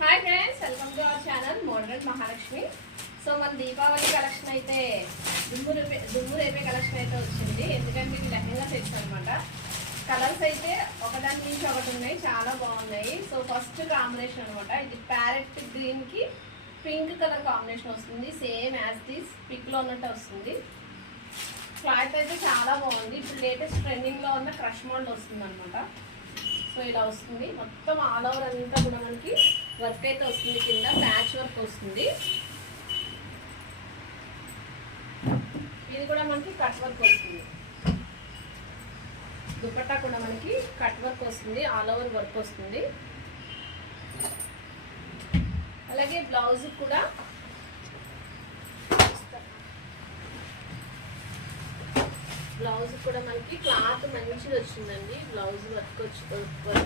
Hi friends, welcome to our channel modern Mahalakshmi. So మన Deepavali collection అయితే దుమ్ము రేపే కలెక్షన్ అయితే వచ్చింది. ఎందుకంటే ఇది లెహంగా సెట్స్ అనమాట. కలర్స్ అయితే ఒకదాని నుంచి ఒకటి ఉన్నాయి, చాలా బాగున్నాయి. సో ఫస్ట్ కాంబినేషన్ అనమాట, ఇది ప్యారెట్ గ్రీన్ కి పింక్ కలర్ కాంబినేషన్ వస్తుంది. సేమ్ యాజ్ దిస్ పిక్ లో ఉన్నట్టు వస్తుంది. క్లాత్ అయితే చాలా బాగుంది. ఇప్పుడు లేటెస్ట్ ట్రెండింగ్ లో ఉన్న క్రష్ మోడల్ వస్తుంది అనమాట. సో ఇలా వస్తుంది మొత్తం ఆల్ ఓవర్ అంతా కూడా మనకి వర్క్ అయితే వస్తుంది. కింద ప్యాచ్ వర్క్ వస్తుంది. ఇది కూడా మనకి కట్ వర్క్ వస్తుంది. దుపట్టా కూడా మనకి కట్ వర్క్ వస్తుంది, ఆల్ ఓవర్ వర్క్ వస్తుంది. అలాగే బ్లౌజ్ కూడా మనకి క్లాత్ మంచిది వచ్చిందండి. బ్లౌజ్ వర్క్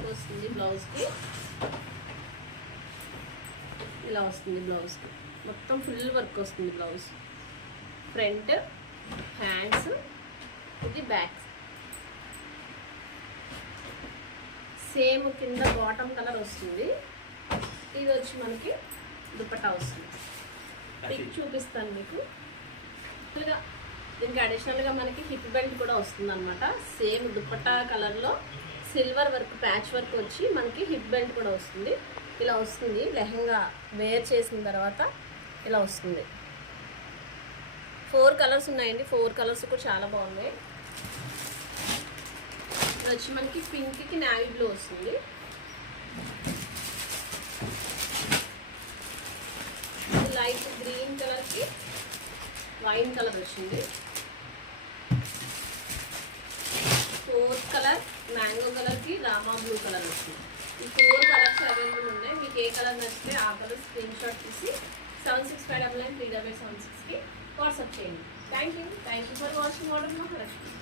వస్తుంది. బ్లౌజ్కి ఇలా వస్తుంది. బ్లౌజ్కి మొత్తం ఫుల్ వర్క్ వస్తుంది. బ్లౌజ్ ఫ్రంట్, హ్యాండ్స్, ఇది బ్యాక్. సేమ్ కింద బాటమ్ కలర్ వస్తుంది. ఇది వచ్చి మనకి దుపట్టా వస్తుంది. పిక్ చూపిస్తాను మీకు. దీనికి అడిషనల్గా మనకి హిప్ బెల్ట్ కూడా వస్తుంది అనమాట. సేమ్ దుపట్టా కలర్లో సిల్వర్ వర్క్ ప్యాచ్ వర్క్ వచ్చి మనకి హిప్ బెల్ట్ కూడా వస్తుంది. ఇలా వస్తుంది. లెహంగా వేర్ చేసిన తర్వాత ఇలా వస్తుంది. 4 కలర్స్ ఉన్నాయండి. 4 కలర్స్ కూడా చాలా బాగున్నాయి. ఇది వచ్చి మనకి పింక్కి నావీ బ్లూ వస్తుంది. లైట్ గ్రీన్ కలర్కి వైన్ కలర్ వచ్చింది. 4th కలర్ మ్యాంగో కలర్కి రామా బ్లూ కలర్ వచ్చింది. ఈ 4 కలర్స్ అవైలబుల్ ఉన్నాయి. మీకు ఏ కలర్ నచ్చితే ఆ కలర్ స్క్రీన్ షాట్ తీసి 7659938876కి వాట్సాప్ చేయండి. Thank you for watching modern Mahalakshmi.